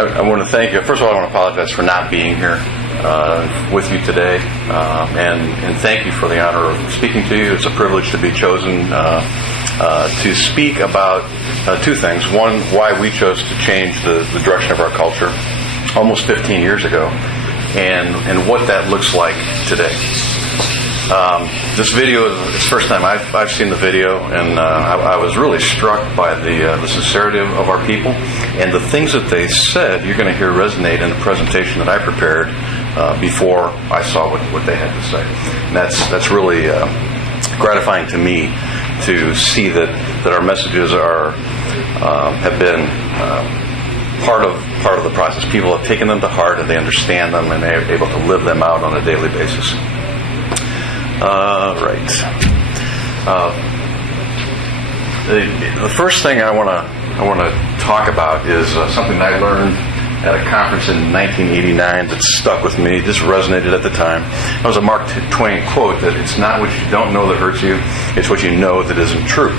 I want to thank you. First of all, I want to apologize for not being here with you today, and thank you for the honor of speaking to you. It's a privilege to be chosen to speak about two things. One, why we chose to change the direction of our culture almost 15 years ago, and what that looks like today. This video is the first time I've seen the video, and I was really struck by the sincerity of our people, and the things that they said you're going to hear resonate in the presentation that I prepared before I saw what they had to say. And that's really gratifying to me to see that our messages have been part of the process. People have taken them to heart, and they understand them, and they're able to live them out on a daily basis. The first thing I want to talk about is something that I learned at a conference in 1989 that stuck with me. Just resonated at the time. It was a Mark Twain quote that it's not what you don't know that hurts you, it's what you know that isn't true.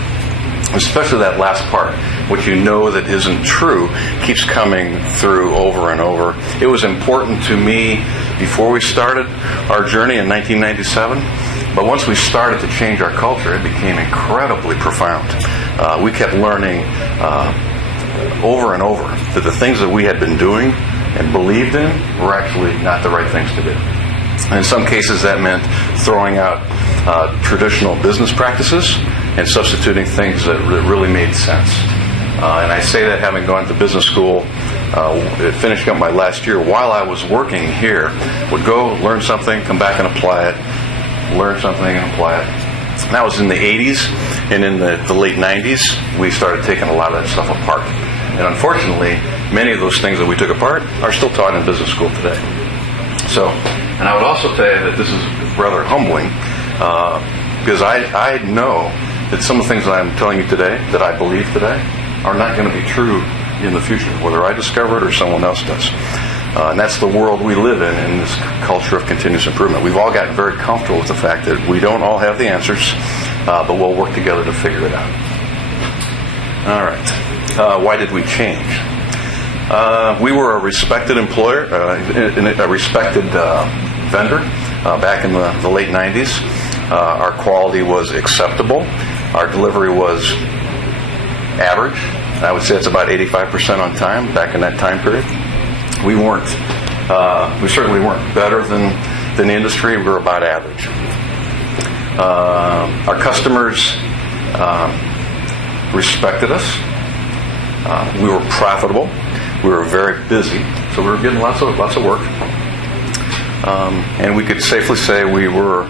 Especially that last part. What you know that isn't true keeps coming through over and over. It was important to me before we started our journey in 1997, but once we started to change our culture, it became incredibly profound. We kept learning over and over that the things that we had been doing and believed in were actually not the right things to do. And in some cases, that meant throwing out traditional business practices and substituting things that really made sense. And I say that having gone to business school, finishing up my last year, while I was working here, would go learn something, come back and apply it, learn something and apply it. And that was in the 80s, and in the late 90s, we started taking a lot of that stuff apart. And unfortunately, many of those things that we took apart are still taught in business school today. So, and I would also say that this is rather humbling, because I know that some of the things that I'm telling you today, that I believe today, are not going to be true in the future, whether I discover it or someone else does. And that's the world we live in this culture of continuous improvement. We've all gotten very comfortable with the fact that we don't all have the answers, but we'll work together to figure it out. All right. Why did we change? We were a respected employer, a respected vendor back in the late 90s. Our quality was acceptable. Our delivery was average. I would say it's about 85% on time back in that time period. We certainly weren't better than the industry. We were about average. Our customers respected us. We were profitable. We were very busy, so we were getting lots of work. And we could safely say we were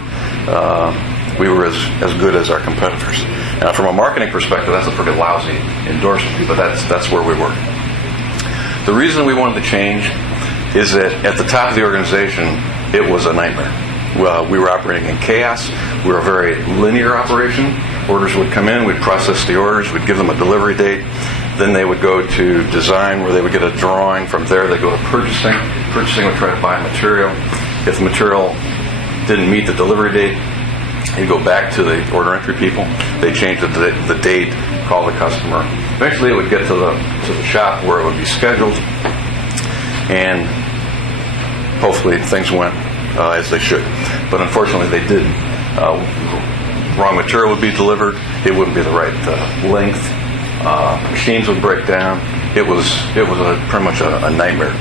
as good as our competitors. Now, from a marketing perspective, that's a pretty lousy endorsement, but that's where we were. The reason we wanted to change is that at the top of the organization, it was a nightmare. We were operating in chaos. We were a very linear operation. Orders would come in, we'd process the orders, we'd give them a delivery date. Then they would go to design, where they would get a drawing. From there, they'd go to purchasing. Purchasing would try to buy material. If the material didn't meet the delivery date, they'd go back to the order entry people. They'd change the date, call the customer. Eventually, it would get to the shop where it would be scheduled, and hopefully things went as they should. But unfortunately, they didn't. Wrong material would be delivered. It wouldn't be the right length. Machines would break down. It was pretty much a nightmare.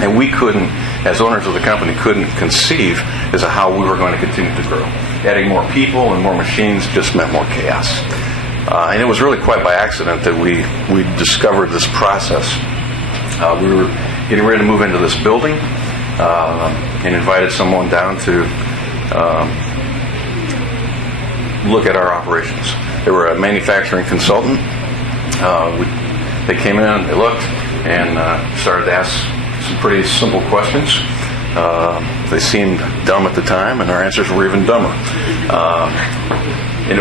And we couldn't, as owners of the company, couldn't conceive as to how we were going to continue to grow. Adding more people and more machines just meant more chaos. And it was really quite by accident that we discovered this process. We were getting ready to move into this building and invited someone down to look at our operations. They were a manufacturing consultant. They came in, they looked, and started to ask some pretty simple questions. They seemed dumb at the time, and our answers were even dumber.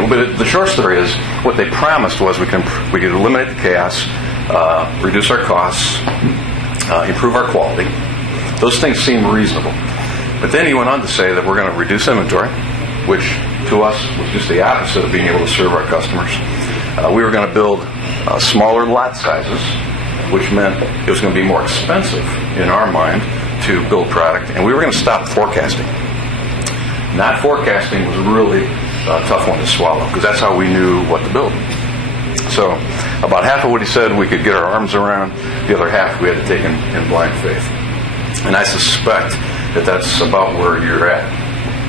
But the short story is, what they promised was we could eliminate the chaos, reduce our costs, improve our quality. Those things seemed reasonable. But then he went on to say that we're going to reduce inventory, which to us was just the opposite of being able to serve our customers. We were going to build smaller lot sizes which meant it was going to be more expensive in our mind to build product, and we were going to stop forecasting. Not forecasting was really a tough one to swallow, because that's how we knew what to build. So about half of what he said we could get our arms around, the other half we had to take in blind faith. And I suspect that that's about where you're at.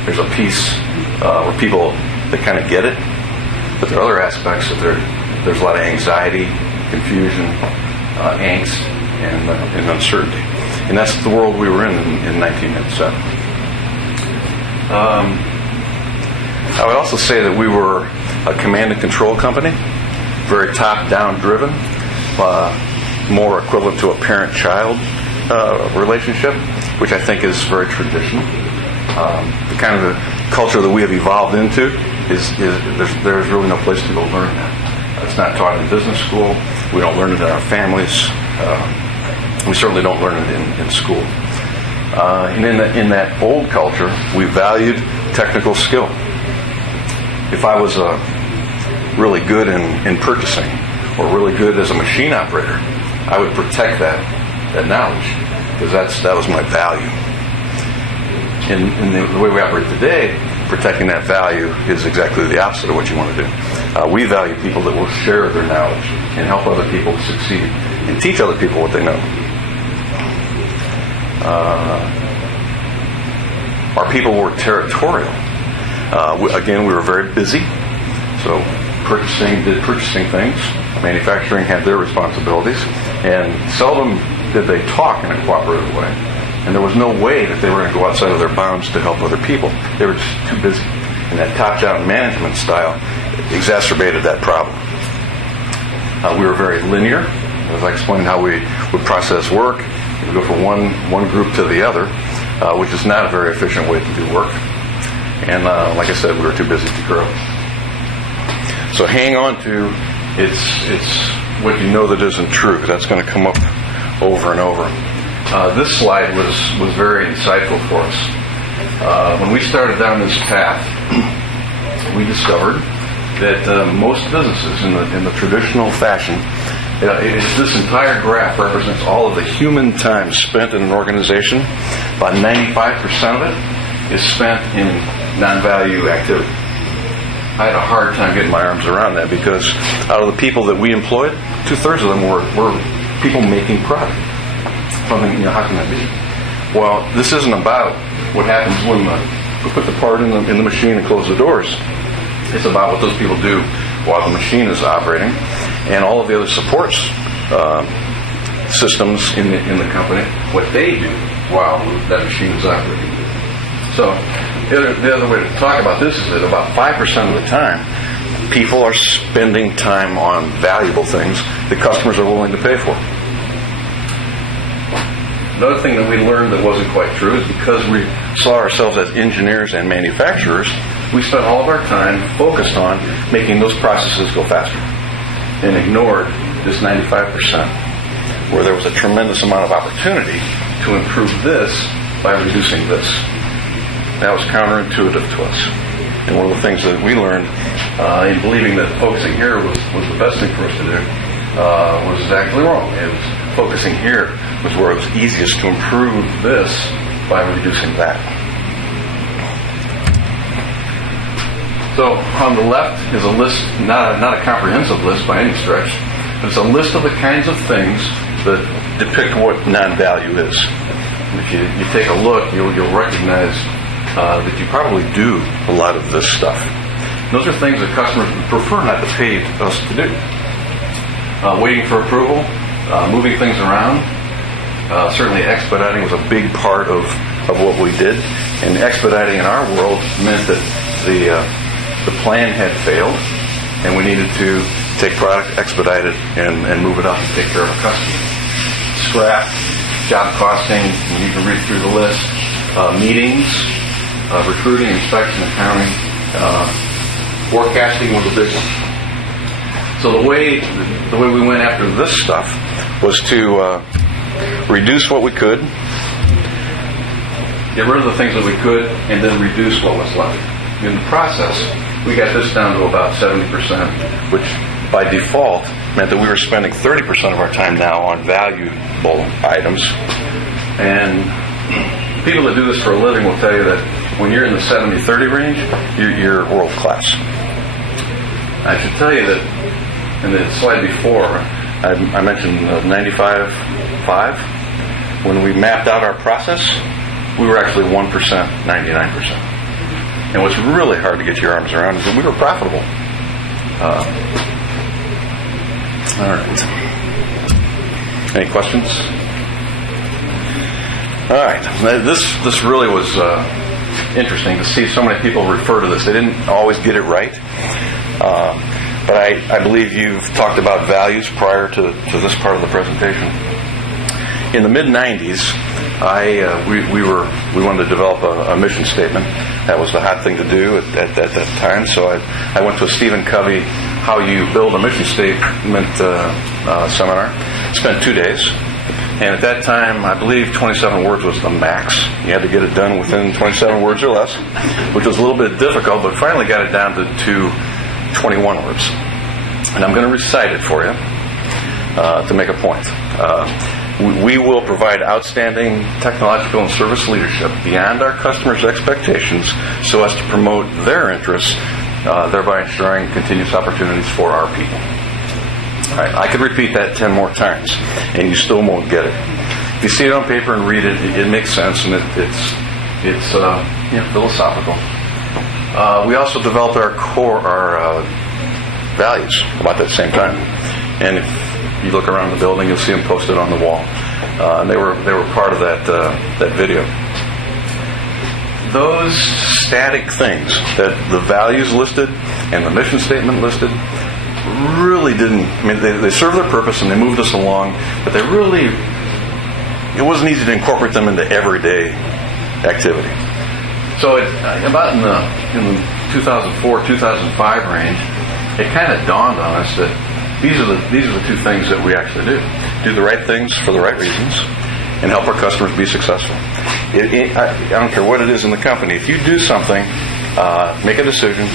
There's a piece where people, they kind of get it, but there are other aspects that there's a lot of anxiety, confusion, angst, and uncertainty. And that's the world we were in 1997. I would also say that we were a command and control company, very top-down driven, more equivalent to a parent-child relationship, which I think is very traditional. The kind of the culture that we have evolved into is there's really no place to go learn that. It's not taught in business school. We don't learn it in our families. We certainly don't learn it in school. And in that old culture, we valued technical skill. If I was really good in purchasing or really good as a machine operator, I would protect that knowledge, because that was my value. In the way we operate today, protecting that value is exactly the opposite of what you want to do. We value people that will share their knowledge and help other people succeed and teach other people what they know. Our people were territorial. Again, we were very busy, so did purchasing things. Manufacturing had their responsibilities, and seldom did they talk in a cooperative way. And there was no way that they were going to go outside of their bounds to help other people. They were just too busy. And that top-down management style exacerbated that problem. We were very linear. As I explained how we would process work, we go from one group to the other, which is not a very efficient way to do work. And like I said, we were too busy to grow. So hang on to it's what you know that isn't true. That's going to come up over and over. This slide was very insightful for us. When we started down this path, we discovered that most businesses in the traditional fashion, this entire graph represents all of the human time spent in an organization. About 95% of it is spent in non-value activity. I had a hard time getting my arms around that, because out of the people that we employed, 2/3 of them were people making product. Something, how can that be? Well, this isn't about what happens when we put the part in the machine and close the doors. It's about what those people do while the machine is operating, and all of the other support systems in the company, what they do while that machine is operating. So the other way to talk about this is that about 5% of the time, people are spending time on valuable things that customers are willing to pay for. Another thing that we learned that wasn't quite true is because we saw ourselves as engineers and manufacturers, we spent all of our time focused on making those processes go faster and ignored this 95%, where there was a tremendous amount of opportunity to improve this by reducing this. That was counterintuitive to us. And one of the things that we learned in believing that focusing here was the best thing for us to do was exactly wrong. It was focusing here was where it was easiest to improve this by reducing that. So on the left is a list, not a comprehensive list by any stretch, but it's a list of the kinds of things that depict what non-value is. And if you take a look, you'll recognize that you probably do a lot of this stuff. Those are things that customers would prefer not to pay us to do. Waiting for approval, moving things around. Certainly expediting was a big part of what we did. And expediting in our world meant that the plan had failed, and we needed to take product, expedite it, and move it up and take care of a customer. Scrap, job costing, you can read through the list. Meetings, recruiting, inspection, accounting, forecasting was a big one. So the way we went after this stuff was to reduce what we could, get rid of the things that we could, and then reduce what was left. In the process, we got this down to about 70%, which by default meant that we were spending 30% of our time now on valuable items. And people that do this for a living will tell you that when you're in the 70-30 range, you're world class. I should tell you that in the slide before, I mentioned 95-5. When we mapped out our process, we were actually 1%, 99%. And what's really hard to get your arms around is that we were profitable. All right. Any questions? All right. This really was interesting to see so many people refer to this. They didn't always get it right. But I believe you've talked about values prior to this part of the presentation. In the mid-90s, we wanted to develop a mission statement. That was the hot thing to do at that time. So I went to a Stephen Covey How You Build a Mission Statement seminar. Spent 2 days. And at that time, I believe 27 words was the max. You had to get it done within 27 words or less, which was a little bit difficult, but finally got it down to 21 words. And I'm going to recite it for you to make a point. We will provide outstanding technological and service leadership beyond our customers' expectations so as to promote their interests, thereby ensuring continuous opportunities for our people. All right, I could repeat that 10 more times, and you still won't get it. If you see it on paper and read it, it makes sense, and it's philosophical. We also developed our values about that same time, and if you look around the building, you'll see them posted on the wall. And they were part of that video. Those static things that the values listed and the mission statement listed really didn't. I mean, they served their purpose and they moved us along, but it wasn't easy to incorporate them into everyday activity. So about in the 2004-2005 range, it kind of dawned on us that these are the two things that we actually do. Do the right things for the right reasons and help our customers be successful. I don't care what it is in the company. If you do something, make a decision,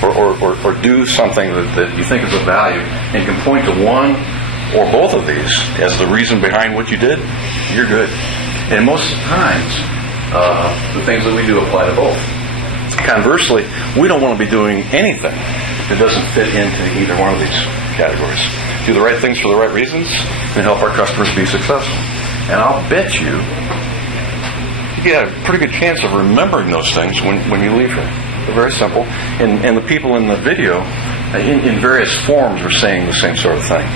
or do something that you think is of value and can point to one or both of these as the reason behind what you did, you're good. And most times, the things that we do apply to both. Conversely, we don't want to be doing anything that doesn't fit into either one of these categories. Do the right things for the right reasons and help our customers be successful. And I'll bet you get a pretty good chance of remembering those things when you leave here. They're very simple. And the people in the video, in various forms, are saying the same sort of thing.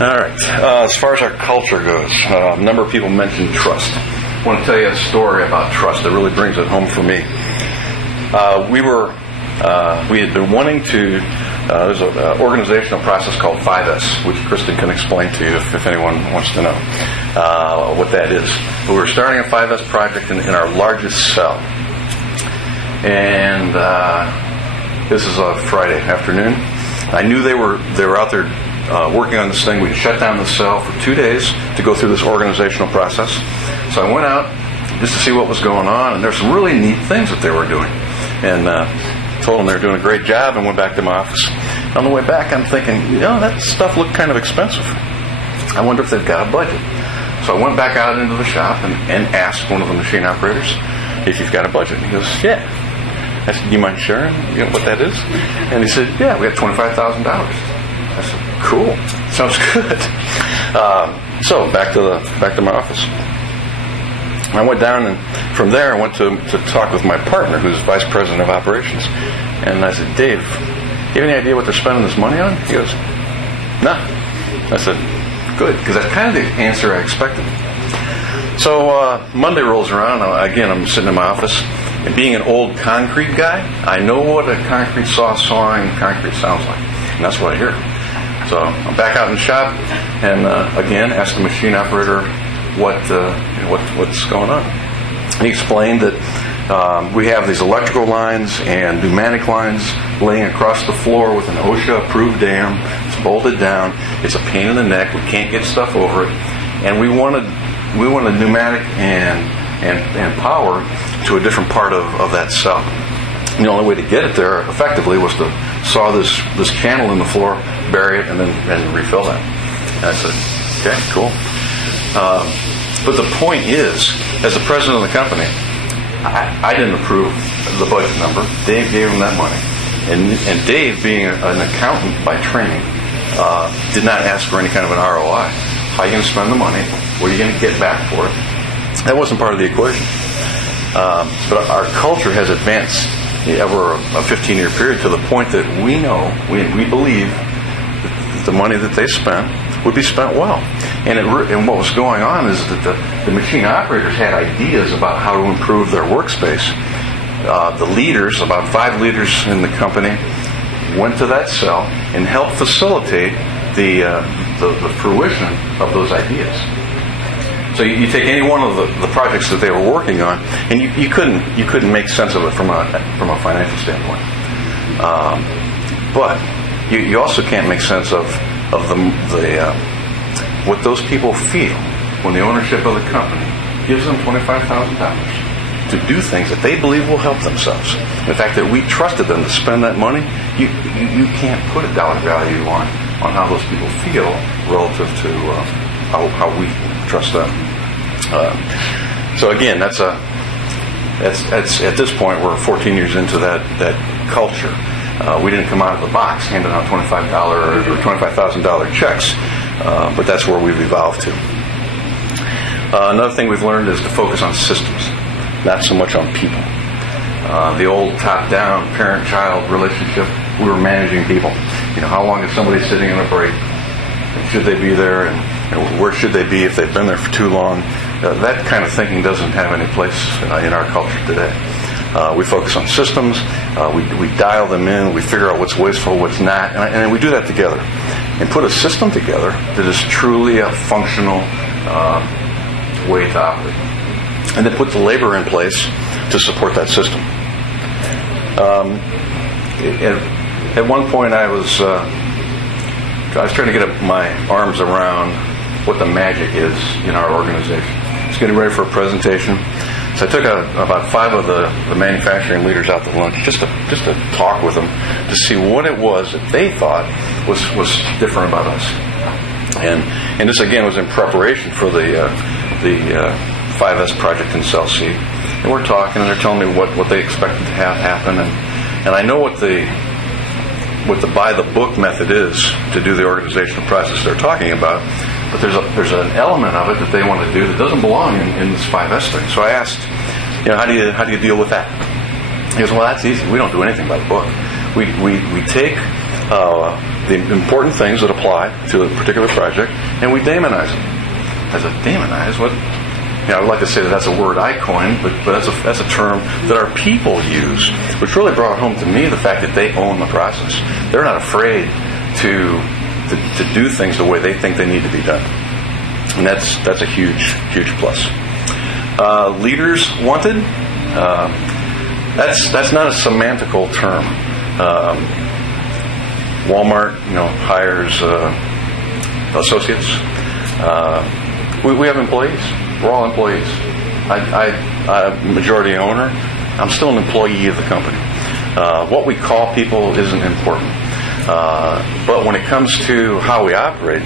All right. As far as our culture goes, a number of people mentioned trust. I want to tell you a story about trust that really brings it home for me. We had been wanting to. There's an organizational process called 5S, which Kristen can explain to you if anyone wants to know what that is. But we were starting a 5S project in our largest cell, and this is a Friday afternoon. I knew they were out there working on this thing. We shut down the cell for 2 days to go through this organizational process. So I went out just to see what was going on, and there's some really neat things that they were doing. And told them they were doing a great job and went back to my office. On the way back, I'm thinking, that stuff looked kind of expensive. I wonder if they've got a budget. So I went back out into the shop and asked one of the machine operators if you've got a budget. He goes, yeah. I said, do you mind sharing what that is? And he said, yeah, we have $25,000. I said, cool. Sounds good. So back to my office. I went down, and from there I went to talk with my partner, who's vice president of operations. And I said, Dave, you have any idea what they're spending this money on? He goes, no. I said, good, because that's kind of the answer I expected. So Monday rolls around. Again, I'm sitting in my office, and being an old concrete guy, I know what a concrete saw sawing concrete sounds like, and that's what I hear. So I'm back out in the shop, and again, asked the machine operator what's going on. And he explained that we have these electrical lines and pneumatic lines laying across the floor with an OSHA-approved dam. It's bolted down. It's a pain in the neck. We can't get stuff over it, and we wanted pneumatic and power to a different part of that cell. The only way to get it there effectively was to saw this channel in the floor, bury it, and then refill that. And I said, okay, cool. But the point is, as the president of the company, I didn't approve the budget number. Dave gave him that money. And Dave, being an accountant by training, did not ask for any kind of an ROI. How are you going to spend the money? What are you going to get back for it? That wasn't part of the equation. But our culture has advanced over a 15-year period to the point that we know, we believe that the money that they spent would be spent well. And what was going on is that the machine operators had ideas about how to improve their workspace. The leaders, about 5 leaders in the company, went to that cell and helped facilitate the fruition of those ideas. So you take any one of the projects that they were working on, and you couldn't make sense of it from a financial standpoint. But you also can't make sense of what those people feel when the ownership of the company gives them $25,000 to do things that they believe will help themselves. The fact that we trusted them to spend that money, you can't put a dollar value on how those people feel relative to how we trust them. So again, that's at this point we're 14 years into that culture. We didn't come out of the box handing out $25 or $25,000 checks, but that's where we've evolved to. Another thing we've learned is to focus on systems, not so much on people. The old top-down parent-child relationship, we were managing people. How long is somebody sitting in a break? Should they be there? And where should they be if they've been there for too long? That kind of thinking doesn't have any place in our culture today. We focus on systems. We dial them in. We figure out what's wasteful, what's not. And we do that together. And put a system together that is truly a functional way to operate. And then put the labor in place to support that system. At one point I was trying to get my arms around what the magic is in our organization. I was getting ready for a presentation. So I took about 5 of the manufacturing leaders out to lunch just to talk with them to see what it was that they thought was different about us. And this again was in preparation for the 5S project in Cell C. And we're talking, and they're telling me what they expected to have happen, and I know what the by the book method is to do the organizational process they're talking about. But there's an element of it that they want to do that doesn't belong in this 5S thing. So I asked, how do you deal with that? He goes, well, that's easy. We don't do anything by the book. We take the important things that apply to a particular project and we daemonize them. I said, daemonize? What? I would like to say that's a word I coined, but that's a term that our people use, which really brought home to me the fact that they own the process. They're not afraid to do things the way they think they need to be done. And that's a huge plus. Leaders wanted, that's not a semantical term. Walmart, hires associates. We have employees. We're all employees. I'm majority owner. I'm still an employee of the company. What we call people isn't important. But when it comes to how we operate,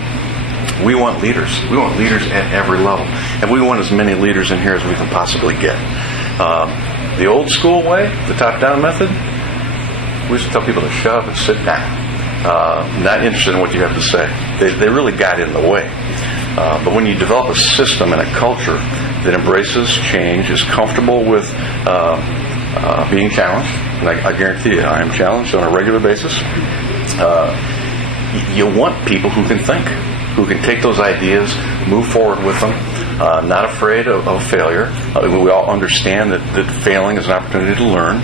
we want leaders. We want leaders at every level. And we want as many leaders in here as we can possibly get. The old school way, the top-down method, we used to tell people to shut up and sit down. Not interested in what you have to say. They really got in the way. But when you develop a system and a culture that embraces change, is comfortable with being challenged, and I guarantee you I am challenged on a regular basis, you want people who can think, who can take those ideas, move forward with them, not afraid of failure. We all understand that failing is an opportunity to learn.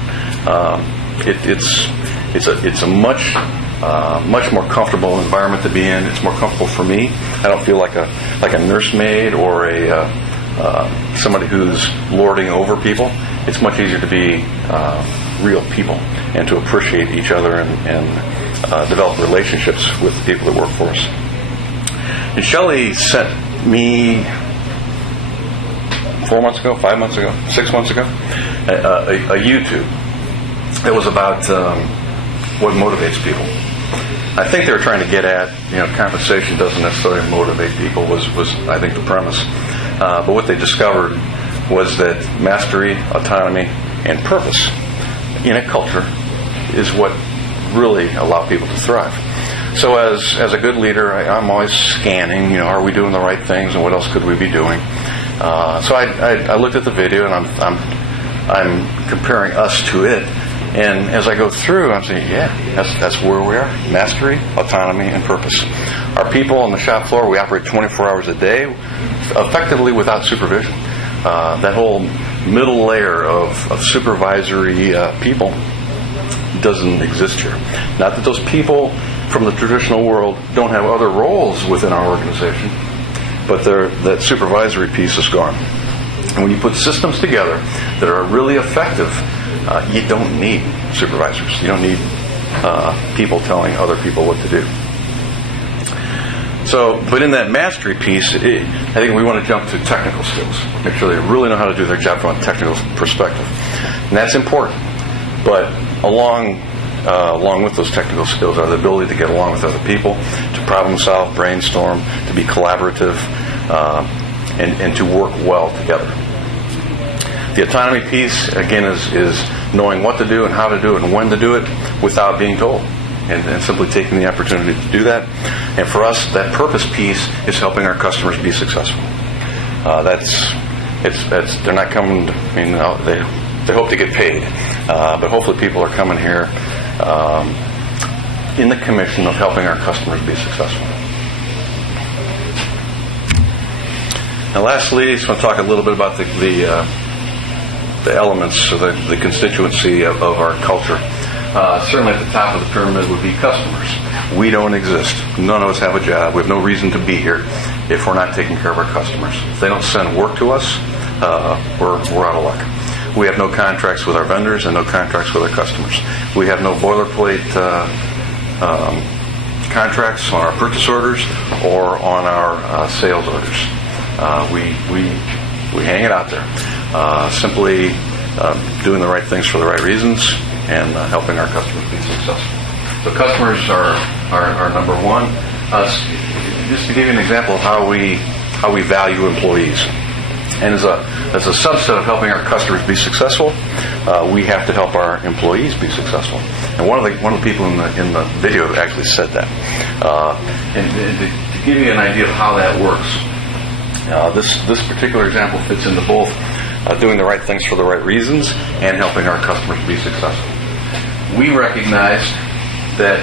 It's a much more comfortable environment to be in. It's more comfortable for me. I don't feel like a nursemaid or somebody who's lording over people. It's much easier to be real people and to appreciate each other and develop relationships with the people that work for us. And Shelley sent me 4 months ago, 5 months ago, 6 months ago, a YouTube It was about what motivates people. I think they were trying to get at, compensation doesn't necessarily motivate people, was I think the premise. But what they discovered was that mastery, autonomy, and purpose in a culture is what really allow people to thrive. So as a good leader, I'm always scanning, are we doing the right things and what else could we be doing? So I looked at the video and I'm comparing us to it. And as I go through, I'm saying, that's where we are. Mastery, autonomy, and purpose. Our people on the shop floor, we operate 24 hours a day, effectively without supervision. That whole middle layer of supervisory people doesn't exist here. Not that those people from the traditional world don't have other roles within our organization, but that supervisory piece is gone. And when you put systems together that are really effective, you don't need supervisors. You don't need people telling other people what to do. So, but in that mastery piece, I think we want to jump to technical skills. Make sure they really know how to do their job from a technical perspective. And that's important. But along with those technical skills are the ability to get along with other people, to problem solve, brainstorm, to be collaborative, and to work well together. The autonomy piece, again, is knowing what to do and how to do it and when to do it without being told, and simply taking the opportunity to do that. And for us, that purpose piece is helping our customers be successful. They're not coming, they hope to get paid, but hopefully people are coming here in the commission of helping our customers be successful. Now lastly, I just want to talk a little bit about the elements, or the constituency of our culture. Certainly at the top of the pyramid would be customers. We don't exist. None of us have a job. We have no reason to be here if we're not taking care of our customers. If they don't send work to us, we're out of luck. We have no contracts with our vendors and no contracts with our customers. We have no boilerplate contracts on our purchase orders or on our sales orders. We hang it out there. Simply doing the right things for the right reasons and helping our customers be successful. So customers are number one. Just to give you an example of how we value employees. And as a subset of helping our customers be successful, we have to help our employees be successful. And one of the people in the video actually said that. And to give you an idea of how that works, this particular example fits into both doing the right things for the right reasons and helping our customers be successful. We recognize that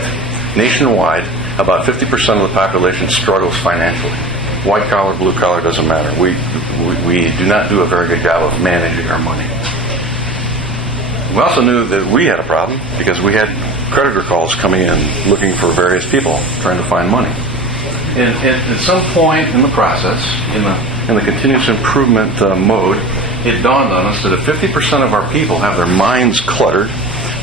nationwide, about 50% of the population struggles financially. White collar, blue collar, doesn't matter. We do not do a very good job of managing our money. We also knew that we had a problem because we had creditor calls coming in looking for various people trying to find money. And at some point in the process, in the continuous improvement mode, it dawned on us that if 50% of our people have their minds cluttered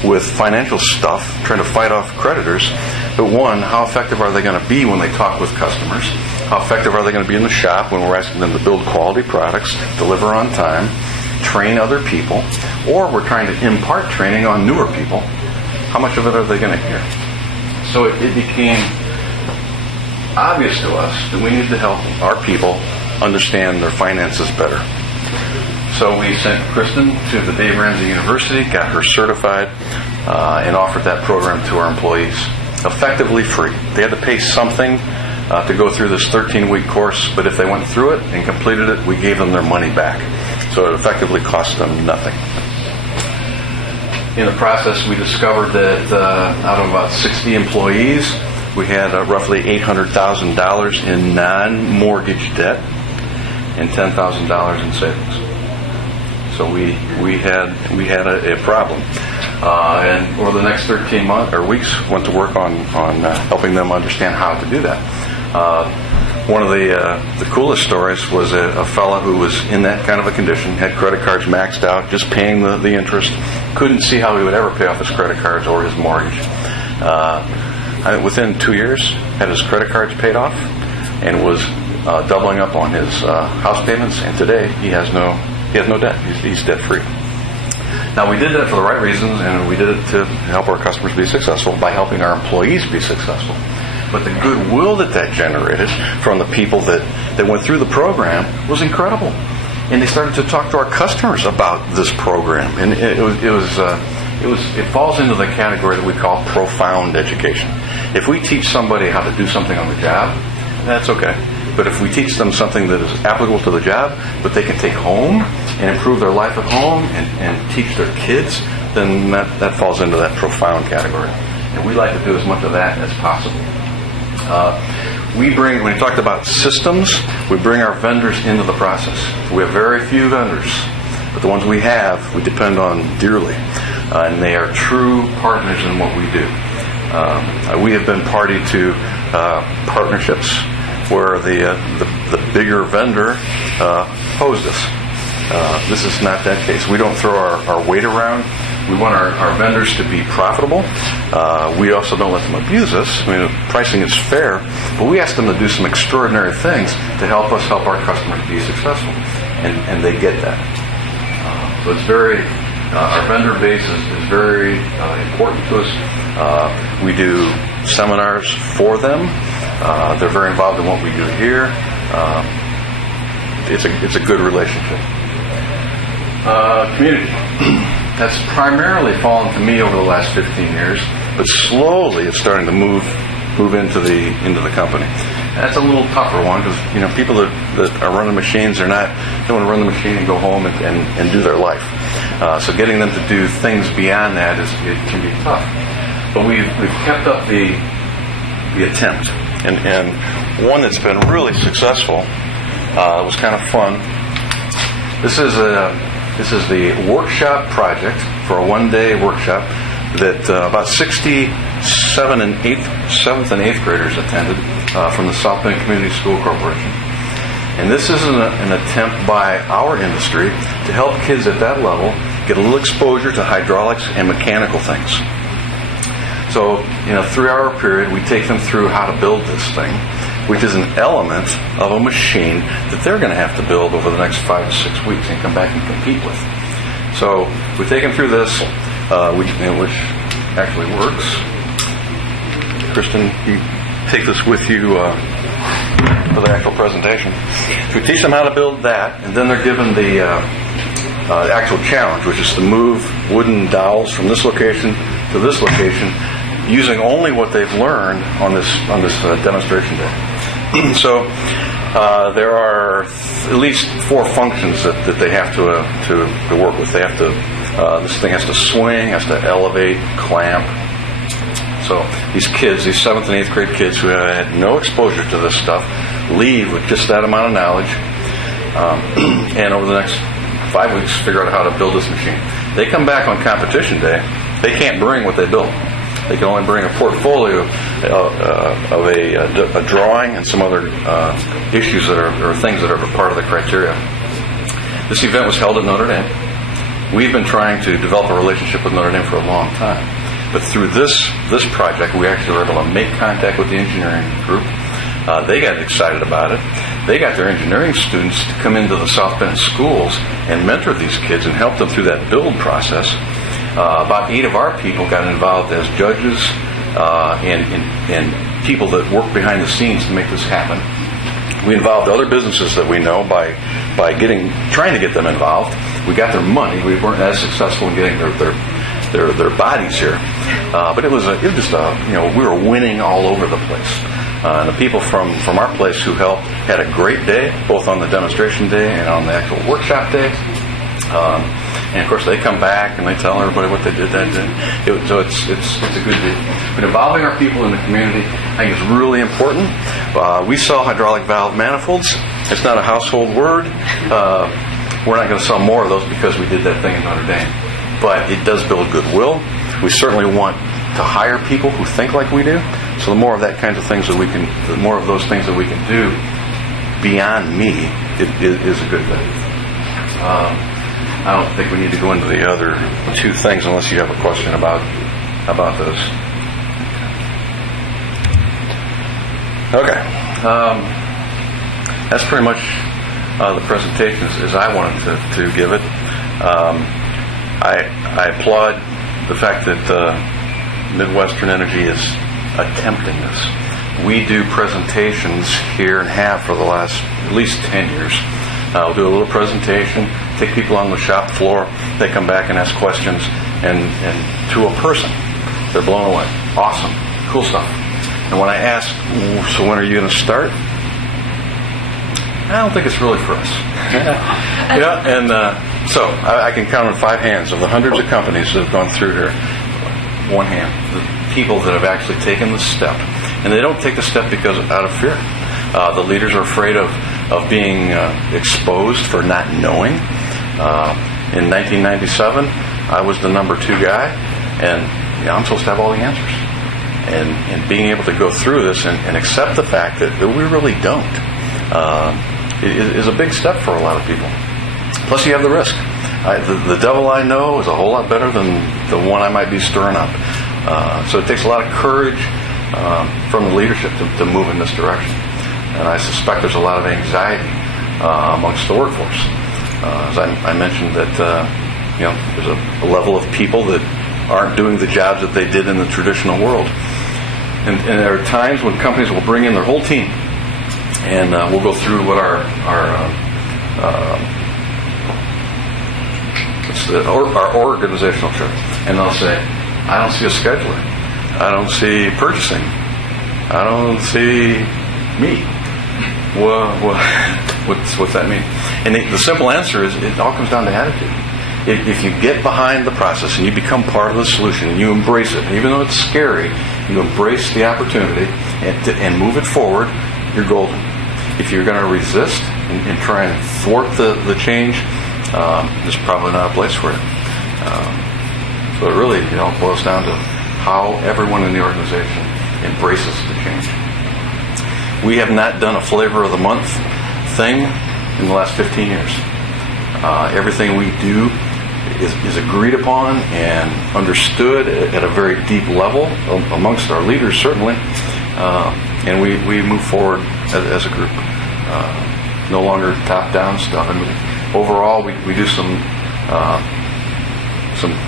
with financial stuff, trying to fight off creditors, but one, how effective are they going to be when they talk with customers? How effective are they going to be in the shop when we're asking them to build quality products, deliver on time, train other people, or we're trying to impart training on newer people? How much of it are they going to hear? So it became obvious to us that we need to help our people understand their finances better. So we sent Kristen to the Dave Ramsey University, got her certified, and offered that program to our employees, effectively free. They had to pay something to go through this 13-week course, but if they went through it and completed it, we gave them their money back. So it effectively cost them nothing. In the process, we discovered that out of about 60 employees, we had roughly $800,000 in non-mortgage debt and $10,000 in savings. So we had a problem, and over the next 13 months or weeks, went to work on helping them understand how to do that. One of the coolest stories was a fellow who was in that kind of a condition, had credit cards maxed out, just paying the interest, couldn't see how he would ever pay off his credit cards or his mortgage. Within 2 years, had his credit cards paid off, and was doubling up on his house payments. And today, he has no debt. He's debt free. Now, we did that for the right reasons, and we did it to help our customers be successful by helping our employees be successful. But the goodwill that generated from the people that went through the program was incredible. And they started to talk to our customers about this program. And it falls into the category that we call profound education. If we teach somebody how to do something on the job, that's okay. But if we teach them something that is applicable to the job, but they can take home and improve their life at home and teach their kids, then that falls into that profound category. And we like to do as much of that as possible. When you talked about systems, we bring our vendors into the process. We have very few vendors, but the ones we have, we depend on dearly. And they are true partners in what we do. We have been party to partnerships where the bigger vendor opposed us. This is not that case. We don't throw our weight around. We want our vendors to be profitable. We also don't let them abuse us. I mean, pricing is fair, but we ask them to do some extraordinary things to help us help our customers be successful, and they get that. So it's very our vendor base is very important to us. We do seminars for them. They're very involved in what we do here. It's a good relationship. Community. That's primarily fallen to me over the last 15 years, but slowly it's starting to move into the company. That's a little tougher one because people that are running machines they want to run the machine and go home and do their life. So getting them to do things beyond that it can be tough. But we've kept up the attempt, and one that's been really successful. It was kind of fun. This is the workshop project for a one-day workshop that about 7th and 8th graders attended from the South Bend Community School Corporation. And this is an attempt by our industry to help kids at that level get a little exposure to hydraulics and mechanical things. So, in a 3-hour period, we take them through how to build this thing, which is an element of a machine that they're going to have to build over the next 5 to 6 weeks and come back and compete with. So we take them through this, which actually works. Kristen, you take this with you for the actual presentation. So we teach them how to build that, and then they're given the actual challenge, which is to move wooden dowels from this location to this location, using only what they've learned on this demonstration day. So there are at least 4 functions that they have to work with. They have to this thing has to swing, has to elevate, clamp. So these 7th and 8th grade kids who had no exposure to this stuff leave with just that amount of knowledge, and over the next 5 weeks figure out how to build this machine. They come back on competition day. They can't bring what they built. They can only bring a portfolio of a drawing and some other issues or things that are part of the criteria. This event was held at Notre Dame. We've been trying to develop a relationship with Notre Dame for a long time. But through this project, we actually were able to make contact with the engineering group. They got excited about it. They got their engineering students to come into the South Bend schools and mentor these kids and help them through that build process. About 8 of our people got involved as judges and people that work behind the scenes to make this happen. We involved other businesses that we know by trying to get them involved. We got their money. We weren't as successful in getting their bodies here, but it was just we were winning all over the place. And the people from our place who helped had a great day, both on the demonstration day and on the actual workshop day. And of course, they come back and they tell everybody what they did that day. So it's a good deal. But involving our people in the community, I think, is really important. We sell hydraulic valve manifolds. It's not a household word. We're not going to sell more of those because we did that thing in Notre Dame. But it does build goodwill. We certainly want to hire people who think like we do. So the more of that kinds of things the more of those things that we can do beyond me, it is a good thing. I don't think we need to go into the other 2 things unless you have a question about those. Okay. That's pretty much the presentation as I wanted to give it. I applaud the fact that Midwestern Energy is attempting this. We do presentations here and have for the last at least 10 years. I'll do a little presentation, take people on the shop floor, they come back and ask questions, and to a person, they're blown away. Awesome. Cool stuff. And when I ask, so when are you going to start? I don't think it's really for us. Yeah, and so I can count on 5 hands of the hundreds of companies that have gone through here. One hand, the people that have actually taken the step. And they don't take the step because out of fear. The leaders are afraid of being exposed for not knowing. In 1997, I was the number 2 guy, and I'm supposed to have all the answers. And being able to go through this and accept the fact that we really don't is a big step for a lot of people. Plus, you have the risk. The devil I know is a whole lot better than the one I might be stirring up. So it takes a lot of courage from the leadership to move in this direction. And I suspect there's a lot of anxiety amongst the workforce. As I mentioned that there's a level of people that aren't doing the jobs that they did in the traditional world. And there are times when companies will bring in their whole team, and we'll go through what our organizational chart, and they'll say, I don't see a scheduler, I don't see purchasing, I don't see me. Well, what's that mean? And the simple answer is it all comes down to attitude. If you get behind the process and you become part of the solution and you embrace it, and even though it's scary, you embrace the opportunity and move it forward, you're golden. If you're going to resist and try and thwart the change, there's probably not a place for it. So it really boils down to how everyone in the organization embraces the change. We have not done a flavor of the month thing in the last 15 years. Everything we do is agreed upon and understood at a very deep level amongst our leaders, certainly, and we move forward as a group. No longer top-down stuff. I mean, overall, we do some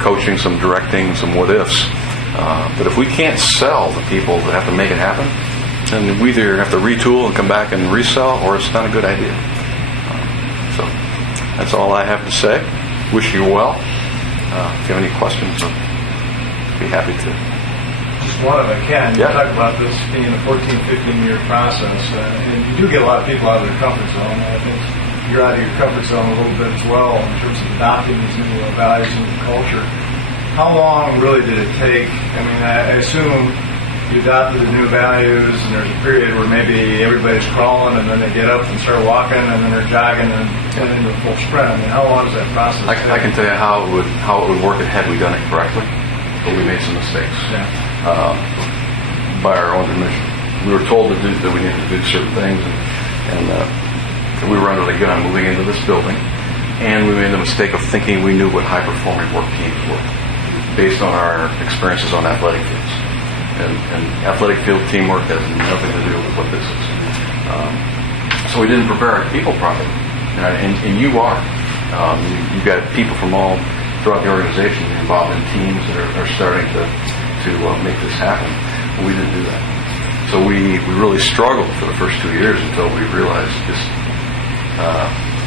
coaching, some directing, some what-ifs. But if we can't sell the people that have to make it happen, then we either have to retool and come back and resell, or it's not a good idea. So that's all I have to say. Wish you well. If you have any questions, I'd be happy to. Just one if I can. Yeah. You talk about this being a 14, 15-year process, and you do get a lot of people out of their comfort zone. And I think you're out of your comfort zone a little bit as well in terms of adopting these new values and culture. How long really did it take? I mean, I assume you adopted the new values, and there's a period where maybe everybody's crawling, and then they get up and start walking, and then they're jogging and into a full sprint. I mean, how long does that process take? I can tell you how it would work had we done it correctly, but we made some mistakes. Yeah. By our own admission. We were told that we needed to do certain things, and we were under the gun moving into this building, and we made the mistake of thinking we knew what high-performing work teams were based on our experiences on athletic fields. And athletic field teamwork has nothing to do with what this is. So we didn't prepare our people properly. And you are. You've got people from all throughout the organization involved in teams that are starting to make this happen. We didn't do that. So we really struggled for the first 2 years until we realized just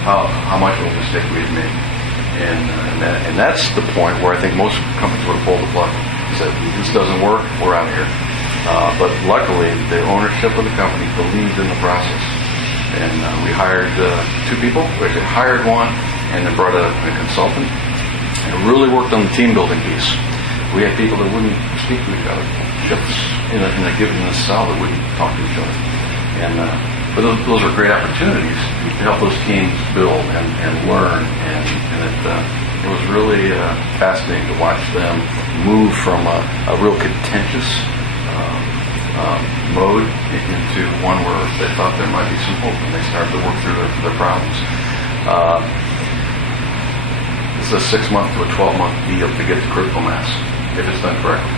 how much of a mistake we had made. And that's the point where I think most companies would have pulled the plug. Said, this doesn't work, we're out of here. But luckily, the ownership of the company believed in the process. And we hired 2 people. We actually hired one and then brought a consultant. And really worked on the team building piece. We had people that wouldn't speak to each other. Shifts in a given cell that wouldn't talk to each other. And but those are great opportunities to help those teams build and learn. And it was really fascinating to watch them move from a real contentious mode into one where they thought there might be some hope, and they started to work through their problems. It's a 6-month to a 12-month deal to get to critical mass, if it's done correctly.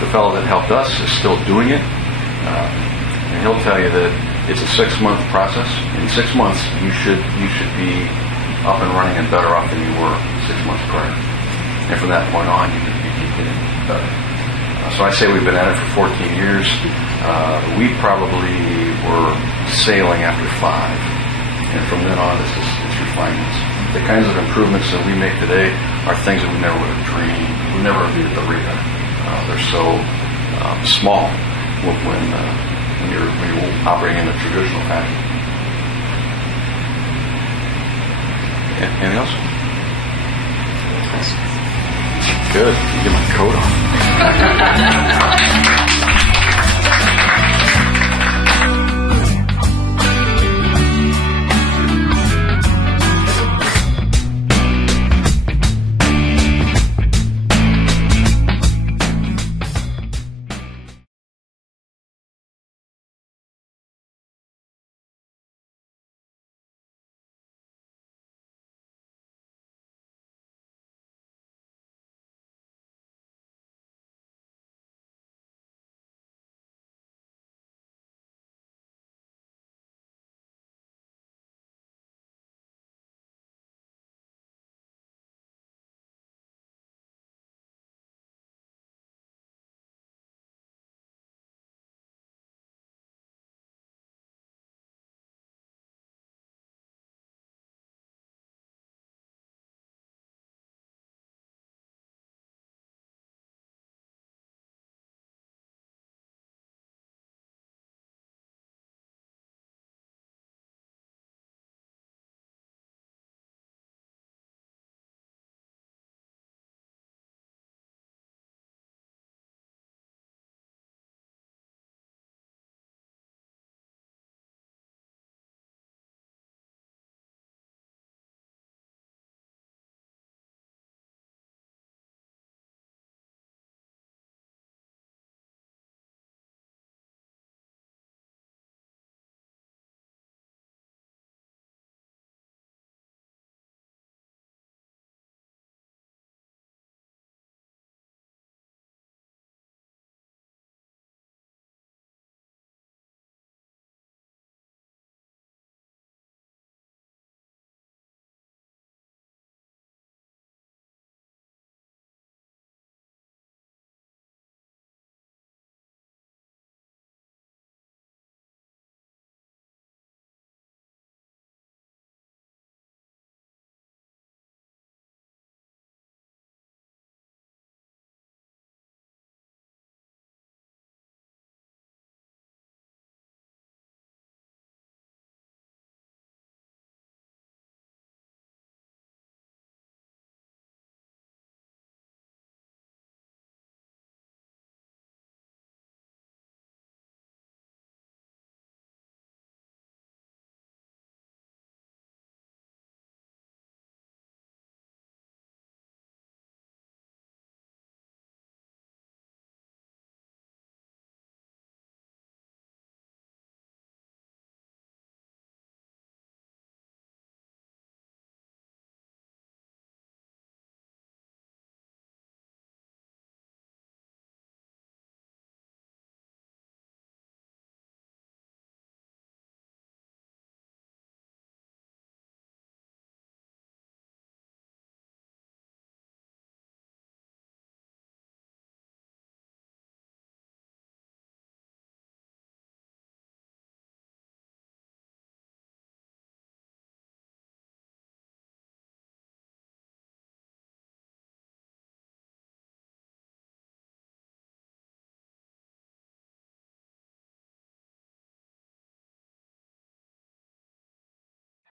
The fellow that helped us is still doing it, and he'll tell you that it's a 6-month process. In 6 months, you should be up and running and better off than you were 6 months prior. And from that point on, you keep getting better. So I say we've been at it for 14 years. We probably were sailing after 5. And from then on, it's refinements. The kinds of improvements that we make today are things that we never would have dreamed. We never would have at the radar. They're so small when you're operating in a traditional fashion. Anything else? Good. Get my coat on.